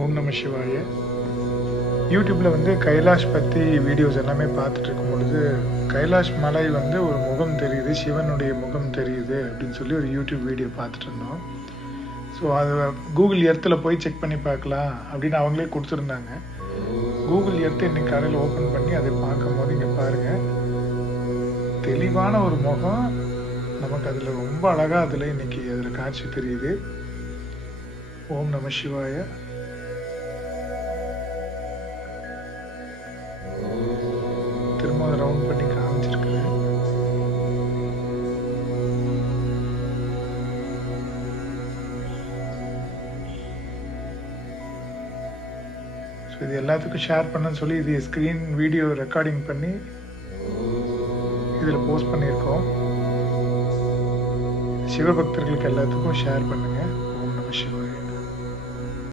ஓம் நம சிவாய. யூடியூப்பில் வந்து கைலாஷ் பற்றி வீடியோஸ் எல்லாமே பார்த்துட்டு இருக்கும் பொழுது கைலாஷ் மலை வந்து ஒரு முகம் தெரியுது, சிவனுடைய முகம் தெரியுது அப்படின்னு சொல்லி ஒரு யூடியூப் வீடியோ பார்த்துட்டு இருந்தோம். ஸோ அது கூகுள் எர்த்தில் போய் செக் பண்ணி பார்க்கலாம் அப்படின்னு அவங்களே கொடுத்துருந்தாங்க. கூகுள் எர்த்து இன்னைக்கு காலையில் ஓப்பன் பண்ணி அதை பார்க்கும் போது இங்கே பாருங்கள், தெளிவான ஒரு முகம் நமக்கு அதில் ரொம்ப அழகாக அதில் இன்னைக்கு அதில் காட்சி தெரியுது. ஓம் நம சிவாய. திரும்ப அதை ரவுண்ட் பண்ணி காமிச்சிருக்கிறேன். ஸோ இது எல்லாத்துக்கும் ஷேர் பண்ணன்னு சொல்லி இது ஸ்க்ரீன் வீடியோ ரெக்கார்டிங் பண்ணி இதில் போஸ்ட் பண்ணியிருக்கோம். சிவபக்தர்களுக்கு எல்லாத்துக்கும் ஷேர் பண்ணுங்கள். ஓம் நம சிவாய.